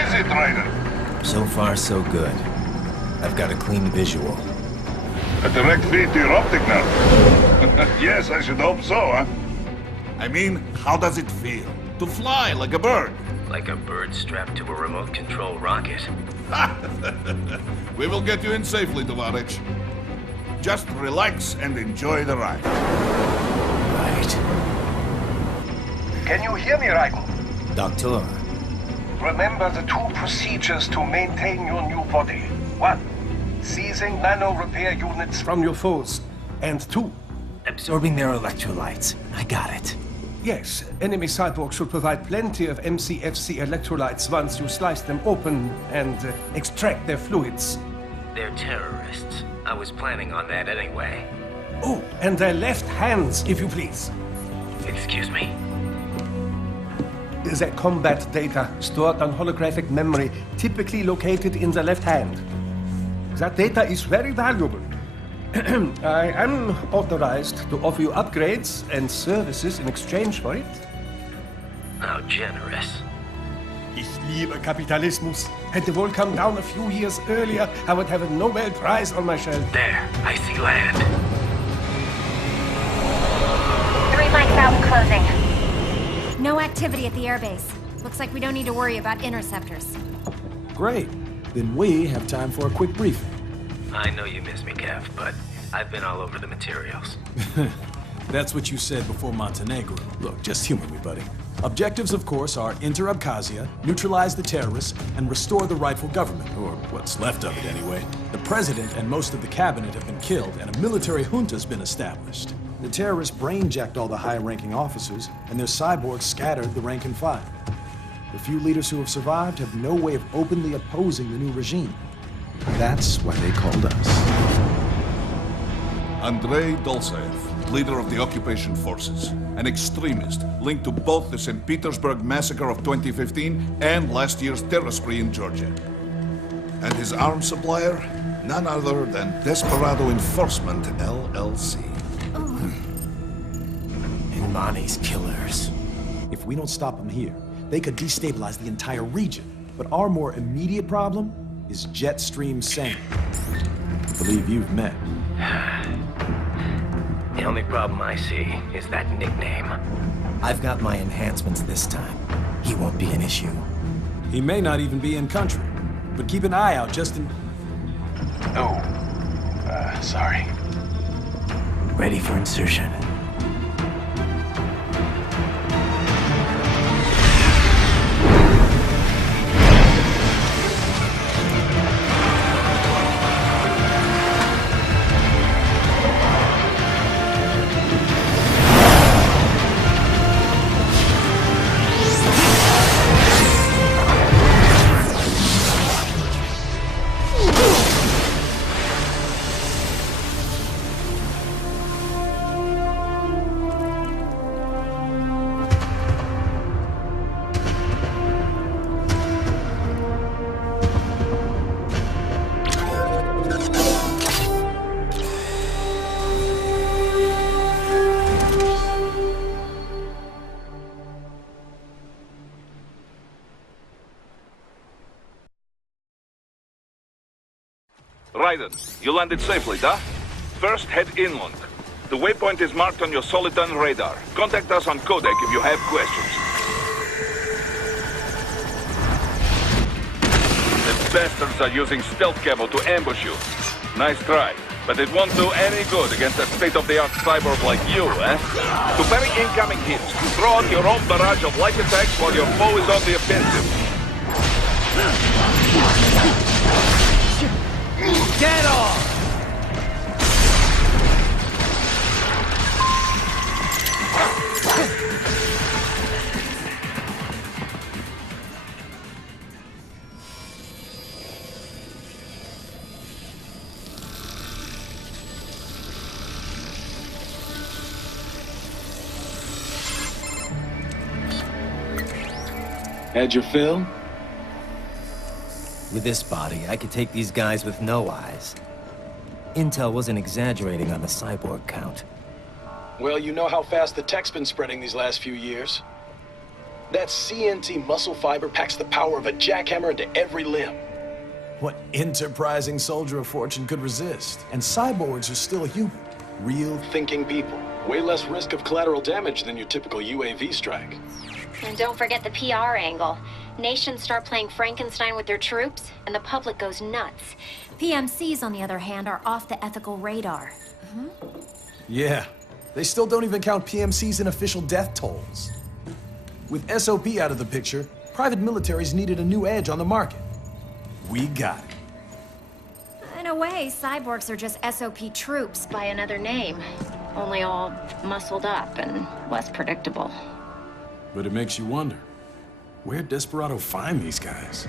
is it, Ryder? So far, so good. I've got a clean visual. A direct feed to your optic now. Yes, I should hope so, huh? I mean, how does it feel? To fly like a bird? Like a bird strapped to a remote control rocket. We will get you in safely, Tovarich. Just relax and enjoy the ride. Right. Can you hear me, Raiden? Doctor. Remember the two procedures to maintain your new body. 1. Seizing nano repair units from your foes. And 2. Absorbing their electrolytes. I got it. Yes, enemy cyborgs should provide plenty of MCFC electrolytes once you slice them open and extract their fluids. They're terrorists. I was planning on that anyway. Oh, and their left hands, if you please. Excuse me? The combat data stored on holographic memory, typically located in the left hand. That data is very valuable. I am authorized to offer you upgrades and services in exchange for it. How generous. Ich liebe Kapitalismus. Had the war come down a few years earlier, I would have a Nobel Prize on my shelf. There, I see land. 3 mics out and closing. No activity at the airbase. Looks like we don't need to worry about interceptors. Great. Then we have time for a quick briefing. I know you miss me, Kev, but I've been all over the materials. That's what you said before Montenegro. Look, just humor me, buddy. Objectives, of course, are enter Abkhazia, neutralize the terrorists, and restore the rightful government, or what's left of it anyway. The president and most of the cabinet have been killed, and a military junta's been established. The terrorists brain-jacked all the high-ranking officers, and their cyborgs scattered the rank and file. The few leaders who have survived have no way of openly opposing the new regime. That's why they called us. Andrei Dolzaev, leader of the occupation forces, an extremist linked to both the St. Petersburg massacre of 2015 and last year's terror spree in Georgia. And his arms supplier, none other than Desperado Enforcement, LLC. Imani's killers. If we don't stop them here, they could destabilize the entire region. But our more immediate problem is Jetstream Sane. I believe you've met. The only problem I see is that nickname. I've got my enhancements this time. He won't be an issue. He may not even be in country, but keep an eye out just in... Oh, sorry. Ready for insertion. Raiden, you landed safely, da? First, head inland. The waypoint is marked on your Soliton radar. Contact us on codec if you have questions. The bastards are using stealth camo to ambush you. Nice try, but it won't do any good against a state-of-the-art cyborg like you, eh? To parry incoming hits, throw out your own barrage of light attacks while your foe is on the offensive. Get off! Had your fill? With this body, I could take these guys with no eyes. Intel wasn't exaggerating on the cyborg count. Well, you know how fast the tech's been spreading these last few years. That CNT muscle fiber packs the power of a jackhammer into every limb. What enterprising soldier of fortune could resist? And cyborgs are still human. Real Thinking people. Way less risk of collateral damage than your typical UAV strike. And don't forget the PR angle. Nations start playing Frankenstein with their troops, and the public goes nuts. PMCs, on the other hand, are off the ethical radar. Yeah, they still don't even count PMCs in official death tolls. With SOP out of the picture, private militaries needed a new edge on the market. We got it. In a way, cyborgs are just SOP troops by another name. Only all muscled up and less predictable. But it makes you wonder, where'd Desperado find these guys?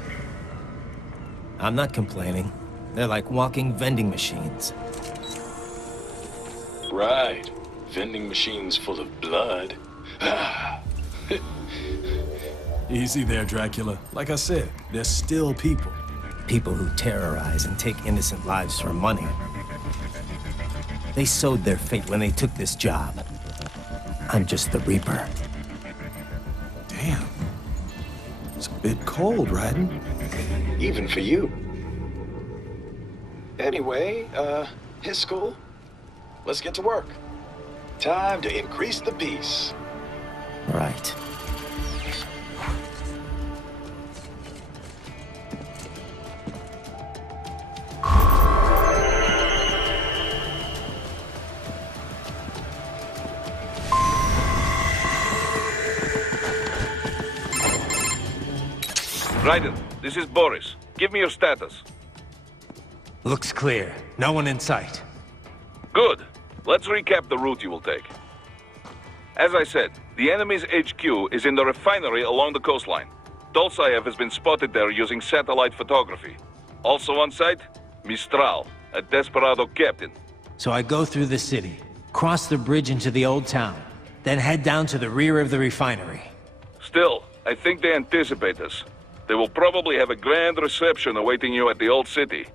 I'm not complaining. They're like walking vending machines. Right. Vending machines full of blood. Easy there, Dracula. Like I said, they're still people. People who terrorize and take innocent lives for money. They sowed their fate when they took this job. I'm just the Reaper. Damn. It's a bit cold, Raiden. Even for you. Anyway, his school. Let's get to work. Time to increase the peace. Right. Raiden, this is Boris. Give me your status. Looks clear. No one in sight. Good. Let's recap the route you will take. As I said, the enemy's HQ is in the refinery along the coastline. Dolsaev has been spotted there using satellite photography. Also on site, Mistral, a Desperado captain. So I go through the city, cross the bridge into the old town, then head down to the rear of the refinery. Still, I think they anticipate us. They will probably have a grand reception awaiting you at the old city.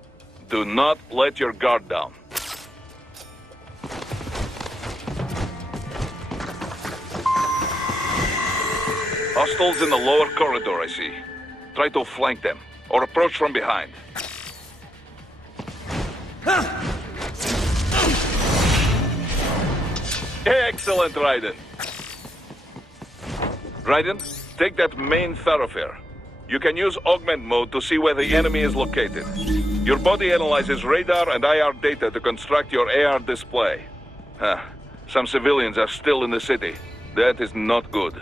Do not let your guard down. Hostiles in the lower corridor, I see. Try to flank them, or approach from behind. Excellent, Raiden. Raiden, take that main thoroughfare. You can use augment mode to see where the enemy is located. Your body analyzes radar and IR data to construct your AR display. Some civilians are still in the city. That is not good.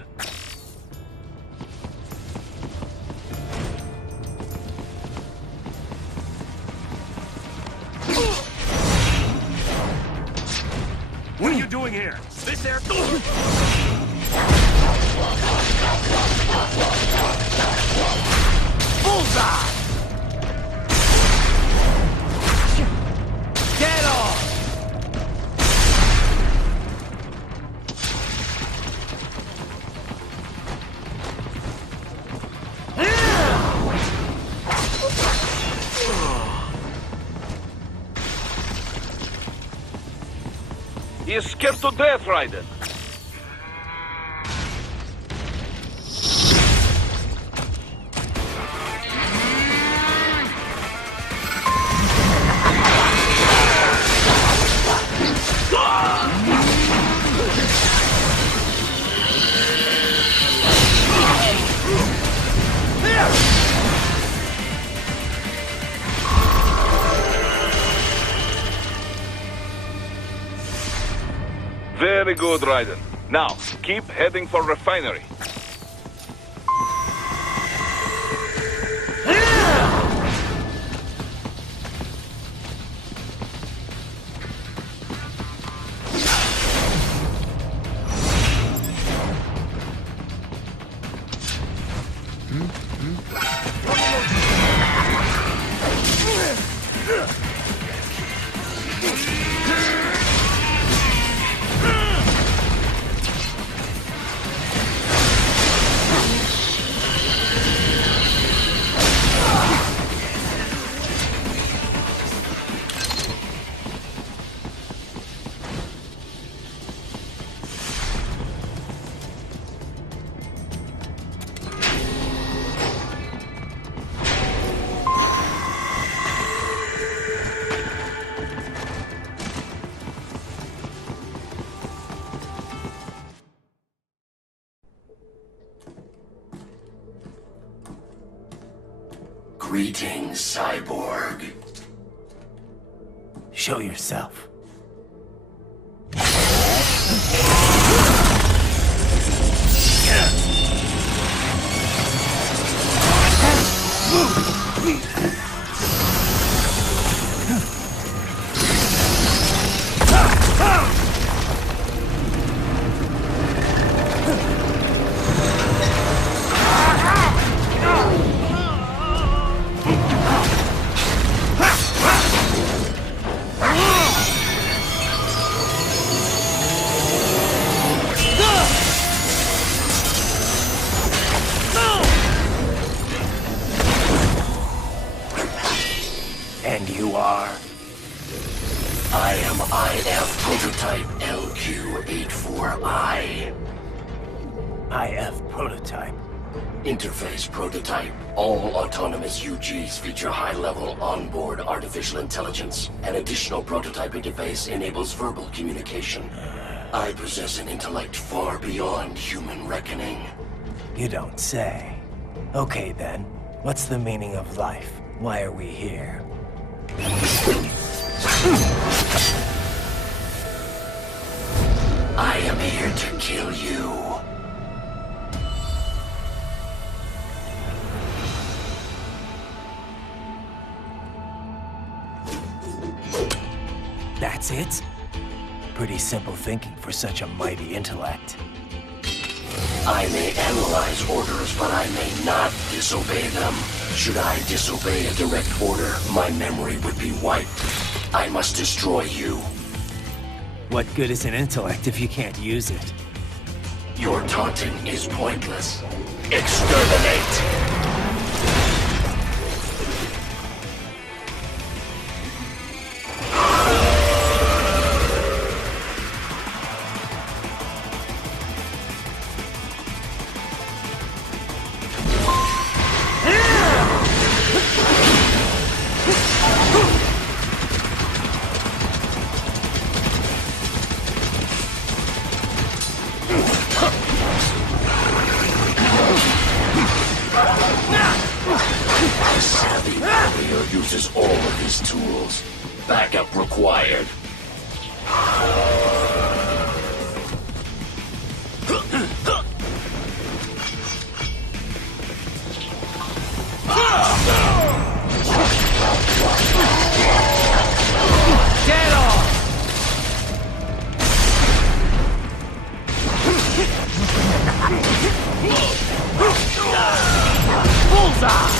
What are you doing here? This air... Bullseye! Get off! He is scared to death, Raiden. Very good, Raiden. Now, keep heading for refinery. Greetings, cyborg. Show yourself. And you are? I am IF Prototype LQ84I. IF Prototype. Interface Prototype. All autonomous UGs feature high-level onboard artificial intelligence. An additional prototype interface enables verbal communication. I possess an intellect far beyond human reckoning. You don't say. Okay then, what's the meaning of life? Why are we here? I am here to kill you. That's it? Pretty simple thinking for such a mighty intellect. I may analyze orders, but I may not disobey them. Should I disobey a direct order, my memory would be wiped. I must destroy you. What good is an intellect if you can't use it? Your taunting is pointless. Exterminate! Savvy warrior uses all of his tools. Backup required. Get off! Bullseye!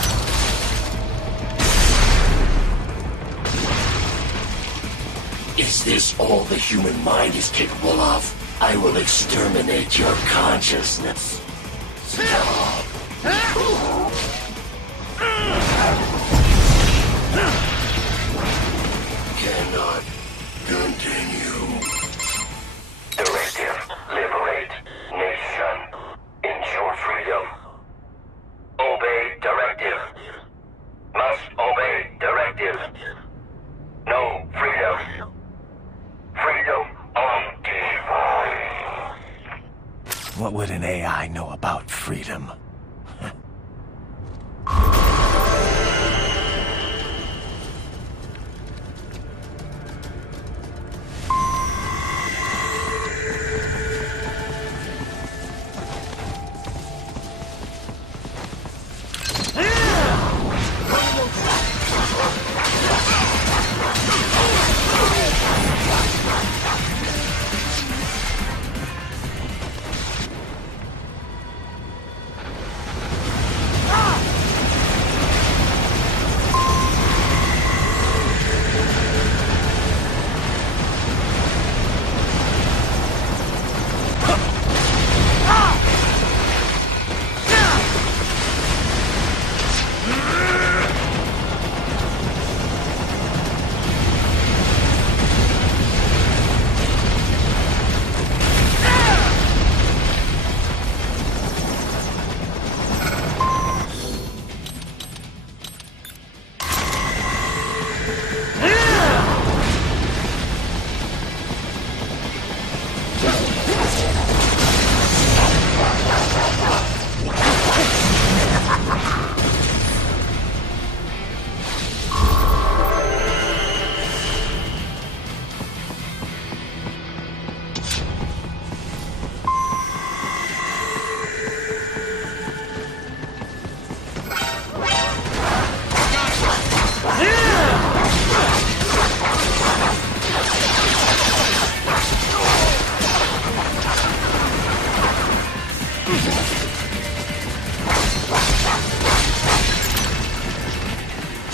Is this all the human mind is capable of? I will exterminate your consciousness. Stop. Cannot continue. Directive. Liberate. Nation. Ensure freedom. Obey directive. Must obey directive. No freedom. Freedom on device. What would an AI know about freedom?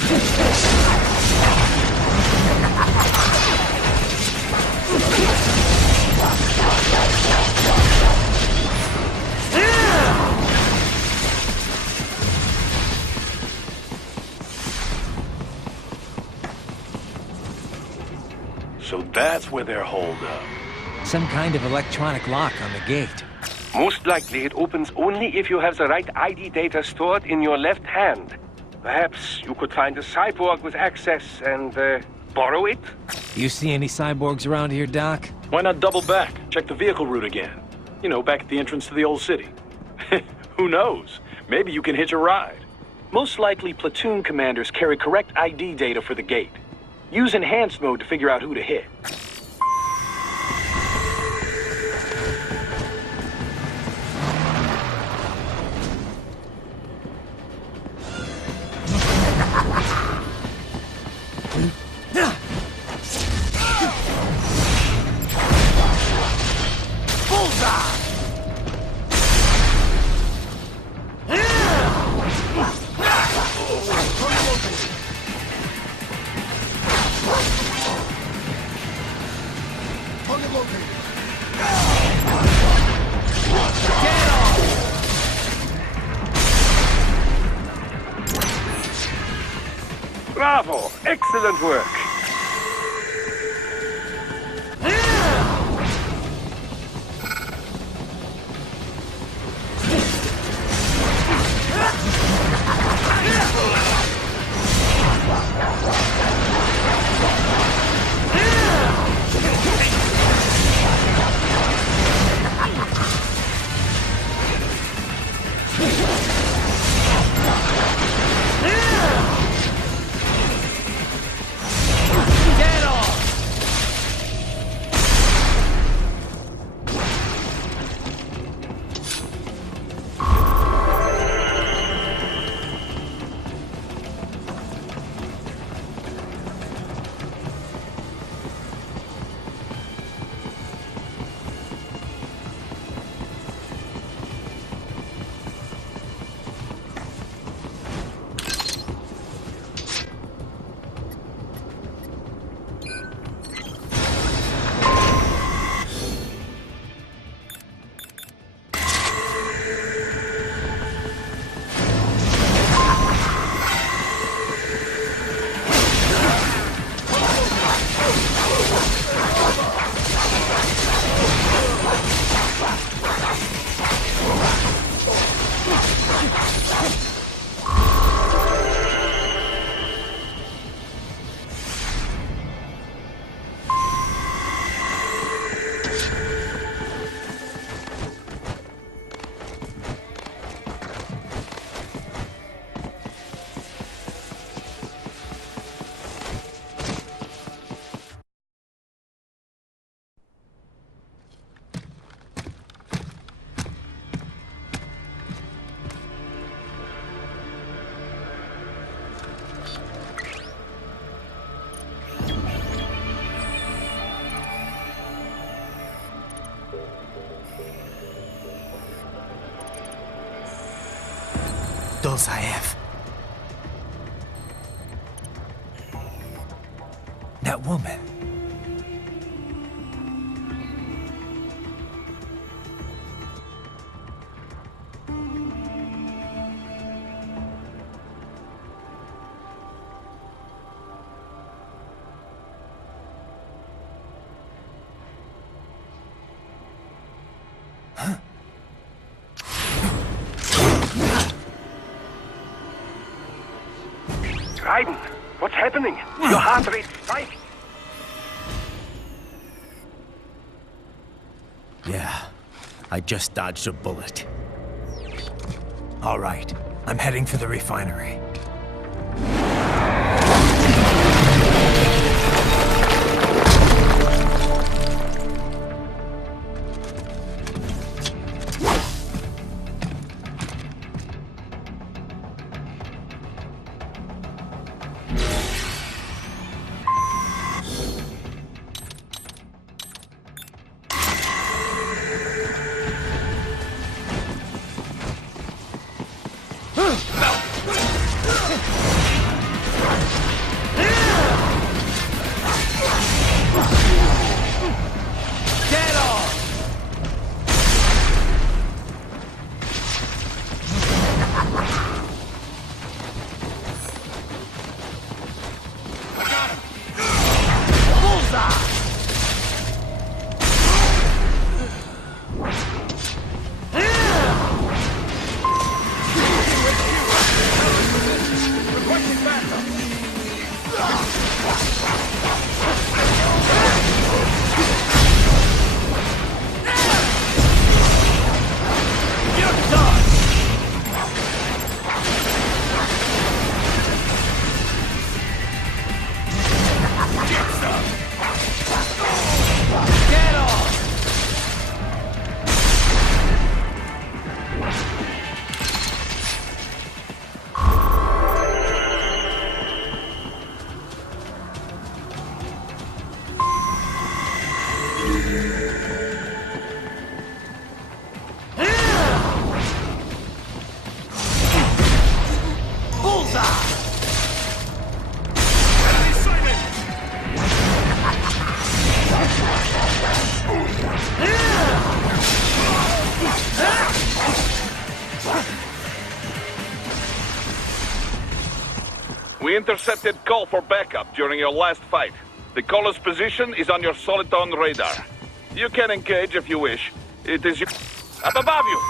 So that's where they're holed up. Some kind of electronic lock on the gate. Most likely it opens only if you have the right ID data stored in your left hand. Perhaps you could find a cyborg with access and, borrow it? You see any cyborgs around here, Doc? Why not double back? Check the vehicle route again. You know, back at the entrance to the old city. Who knows? Maybe you can hitch a ride. Most likely, platoon commanders carry correct ID data for the gate. Use enhanced mode to figure out who to hit. Bravo! Excellent work! Those I have. That woman. Raiden, what's happening? Your heart rate spiked. Yeah, I just dodged a bullet. All right, I'm heading for the refinery. We intercepted call for backup during your last fight. The caller's position is on your Soliton radar. You can engage if you wish. It is up above you.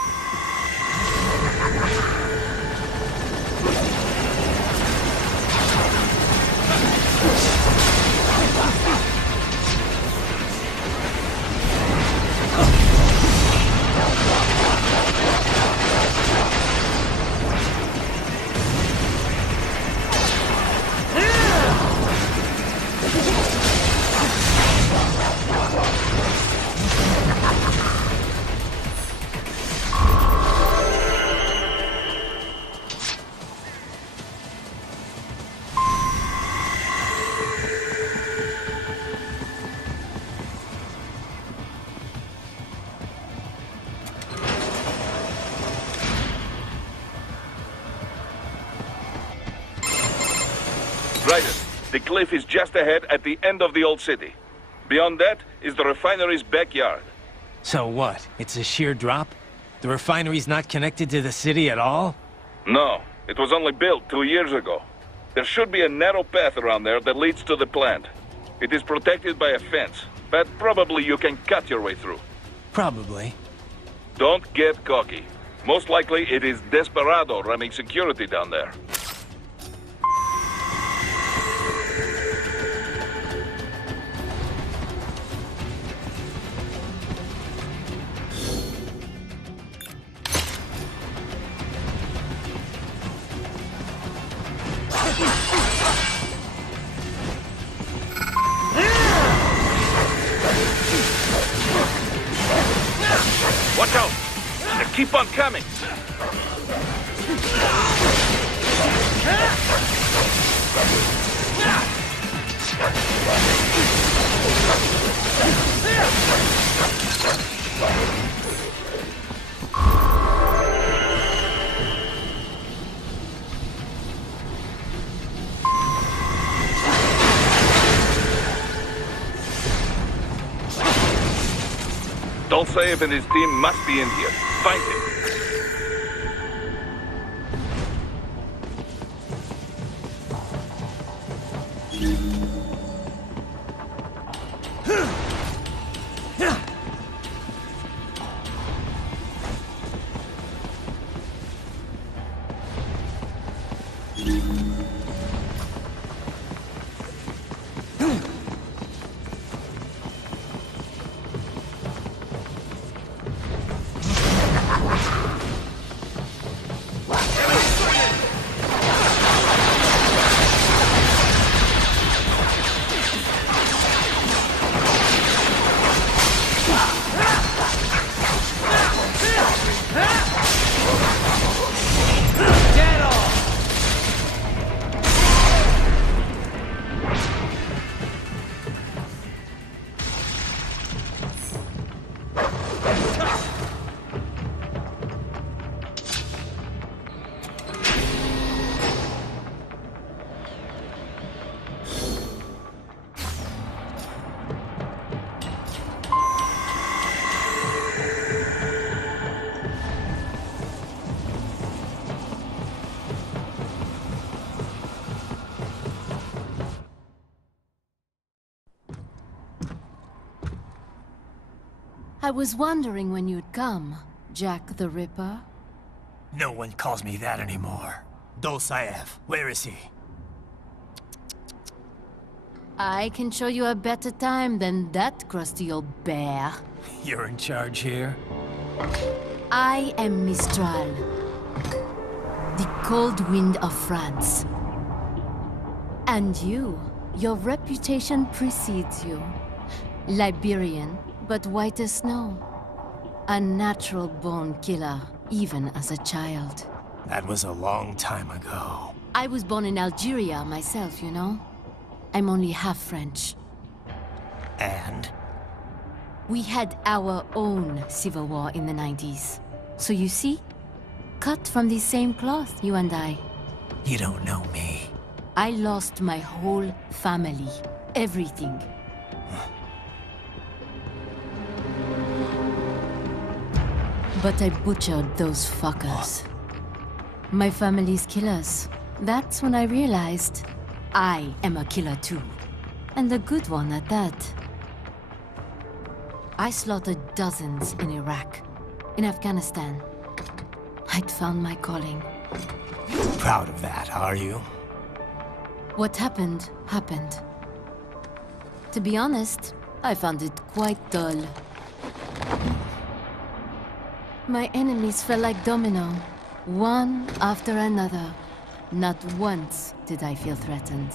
The cliff is just ahead at the end of the old city. Beyond that is the refinery's backyard. So what? It's a sheer drop? The refinery's not connected to the city at all? No, it was only built 2 years ago. There should be a narrow path around there that leads to the plant. It is protected by a fence, but probably you can cut your way through. Probably. Don't get cocky. Most likely it is Desperado running security down there. Watch out! They keep on coming! Dolcev and his team must be in here. Find him. I was wondering when you'd come, Jack the Ripper. No one calls me that anymore. Dolcev, where is he? I can show you a better time than that crusty old bear. You're in charge here? I am Mistral, the cold wind of France. And your reputation precedes you. Liberian, but white as snow. A natural-born killer, even as a child. That was a long time ago. I was born in Algeria myself, you know? I'm only half French. And? We had our own civil war in the 90s. So you see? Cut from the same cloth, you and I. You don't know me. I lost my whole family. Everything. But I butchered those fuckers. My family's killers. That's when I realized I am a killer too. And a good one at that. I slaughtered dozens in Iraq, in Afghanistan. I'd found my calling. Proud of that, are you? What happened, happened. To be honest, I found it quite dull. My enemies fell like domino, one after another. Not once did I feel threatened.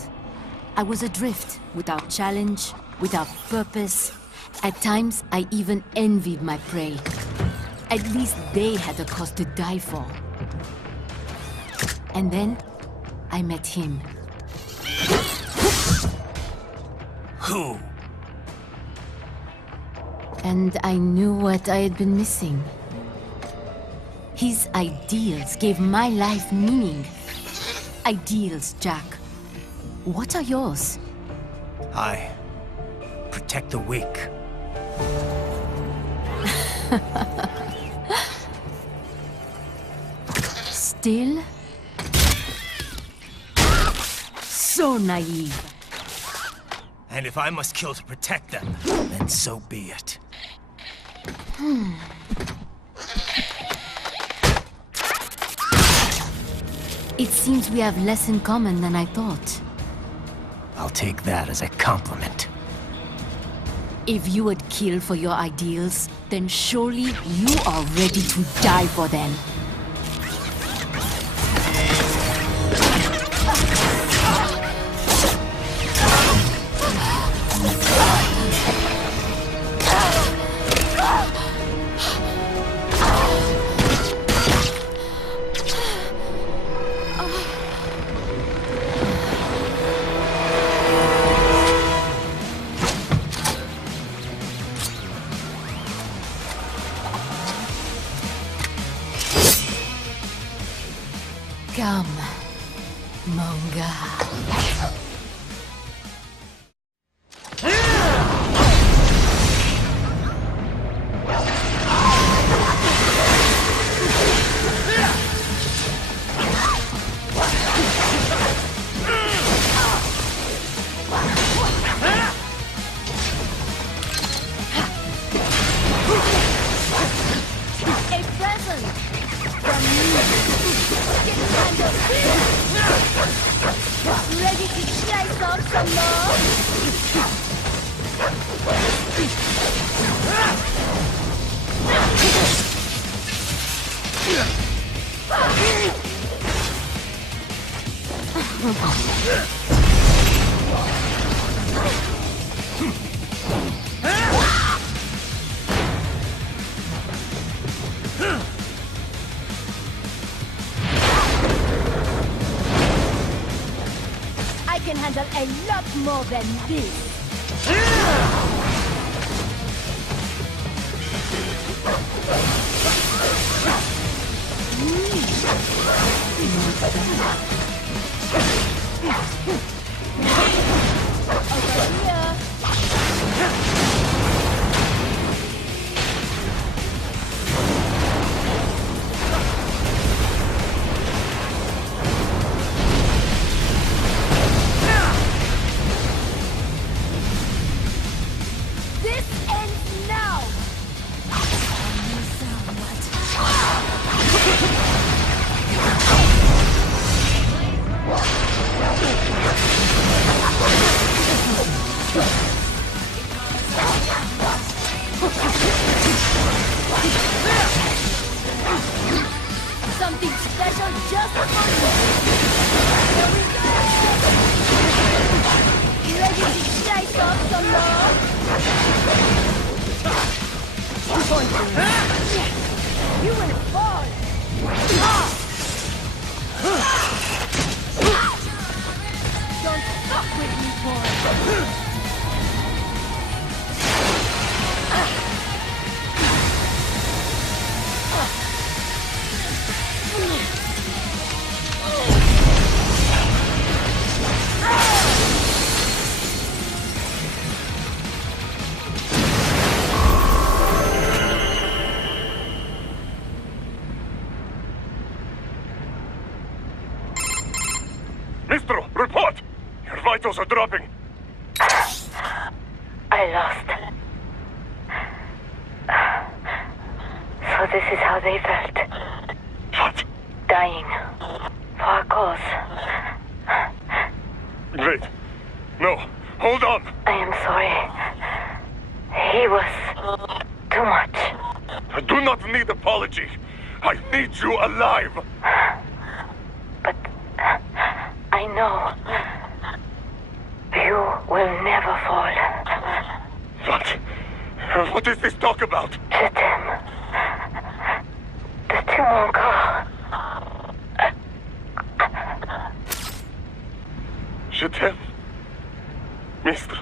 I was adrift, without challenge, without purpose. At times, I even envied my prey. At least they had a cause to die for. And then, I met him. Who? And I knew what I had been missing. His ideals gave my life meaning. Ideals, Jack. What are yours? I protect the weak. Still? So naive. And if I must kill to protect them, then so be it. It seems we have less in common than I thought. I'll take that as a compliment. If you would kill for your ideals, then surely you are ready to die for them. Come, Monga. A present from me. Ready to slice off some more? I can handle a lot more than this. Over here. This ends now! Something special just for you! Here we go! Ready to slice off some more? You will fall! Don't fuck with me, boy! Mistro, report! Your vitals are dropping. I lost. So this is how they felt. What? Dying. For a cause. Wait. No. Hold on. I am sorry. He was too much. I do not need apology. I need you alive. But I know you will never fall. What? What is this talk about? Je t'aime. De tout mon corps. Je t'aime. Mister,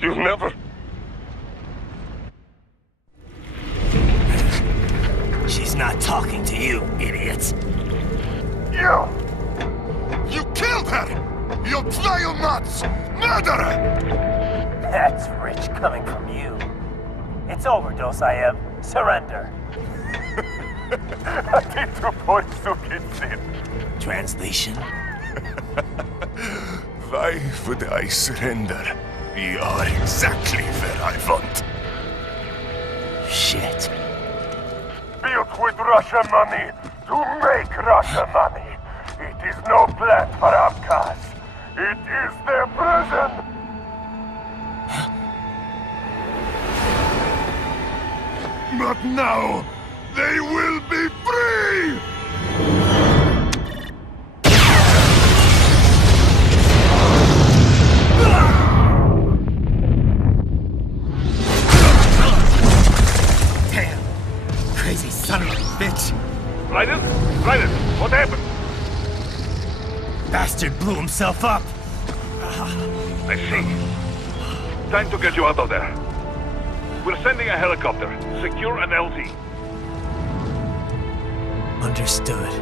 you never... She's not talking to you, idiot. You killed her! You vile nuts! Murderer! That's rich coming from you. It's overdose, I am. Surrender. Translation? Why would I surrender? We are exactly where I want. Shit. Built with Russian money to make Russian money. It is no plan for Abkhaz. It is their prison. But now, they will be free! Damn! Crazy son of a bitch! Raiden? Raiden, what happened? Bastard blew himself up! I see. Time to get you out of there. We're sending a helicopter. Secure an LT. Understood.